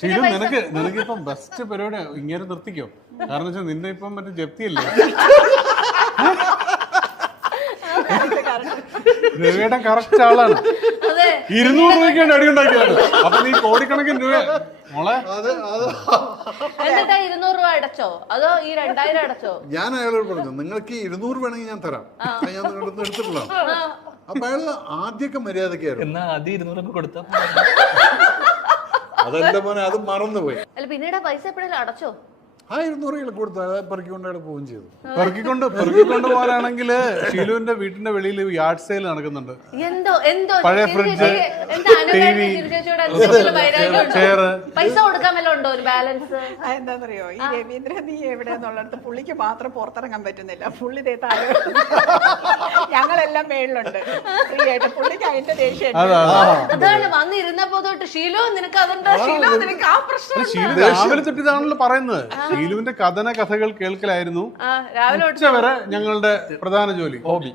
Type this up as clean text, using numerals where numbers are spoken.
ശരി, നിനക്കിപ്പം ബെസ്റ്റ് പരിപാടി ഇങ്ങനെ നിർത്തിക്കോ. കാരണം വെച്ചാൽ നിന്നെ ഇപ്പം മറ്റേ ജപ്തിയല്ലേ, രവിയുടെ കറക്റ്റ് ആളാണ്. 200 രൂപയ്ക്ക് വേണ്ടി അടി ഉണ്ടാക്കിയാണ്. അപ്പൊ നീ കോടിക്കണക്കിന് രൂപ മോളെ. എന്നിട്ടാ 200 രൂപ അടച്ചോ അതോ ഈ 2000 അടച്ചോ? ഞാൻ അയാളോട് പറഞ്ഞു നിങ്ങൾക്ക് 200 വേണമെങ്കിൽ ഞാൻ തരാം, ഞാൻ നിങ്ങളുടെ എടുത്തിട്ടുള്ള. അപ്പൊ അയാള് ആദ്യമൊക്കെ മര്യാദക്കായിരുന്നു. എന്നാ ആദ്യം 200 കൊടുത്ത അതല്ല മോനെ, അത് മറന്നുപോയി. അല്ല പിന്നീട് പൈസ എപ്പോഴെങ്കിലും അടച്ചോ? ആ 200 കൊടുത്തു, അത് പെറുക്കിക്കൊണ്ട് അയാൾ പോവുകയും ചെയ്തു. പെറുക്കിക്കൊണ്ട് പോകാനാണെങ്കിൽ ഷീലുവിന്റെ വീട്ടിന്റെ വെളിയിൽ യാർഡ് സെയിൽ നടക്കുന്നുണ്ട്. എന്തോ പഴയ ഫ്രിഡ്ജ്, TV, ചെയർ. പൈസ കൊടുക്കാൻ വല്ല ഉണ്ടോ ഒരു ബാലൻസ്? എന്താന്നറിയോ, ഈ രവീന്ദ്രൻ നീ എവിടെയെന്നുള്ളിടത്ത് പുള്ളിക്ക് മാത്രം പുറത്തിറങ്ങാൻ പറ്റുന്നില്ല. പുള്ളി ഞങ്ങളെല്ലാം മേളിലുണ്ട് ഫ്രീ ആയിട്ട്. പുള്ളിക്ക് അതിന്റെ ദേഷ്യം. അതാണ് വന്നിരുന്നപ്പോ തൊട്ട് ഷീലോ നിനക്ക് അതുണ്ടോ, ഷീലോ നിനക്ക് ആ പ്രശ്നം. ഷീലു രാവിലെ തൊട്ടിതാണല്ലോ പറയുന്നത്. ഷീലുവിന്റെ കഥകൾ കേൾക്കലായിരുന്നു രാവിലെ ഉച്ച വരെ ഞങ്ങളുടെ പ്രധാന ജോലി, ഹോബി.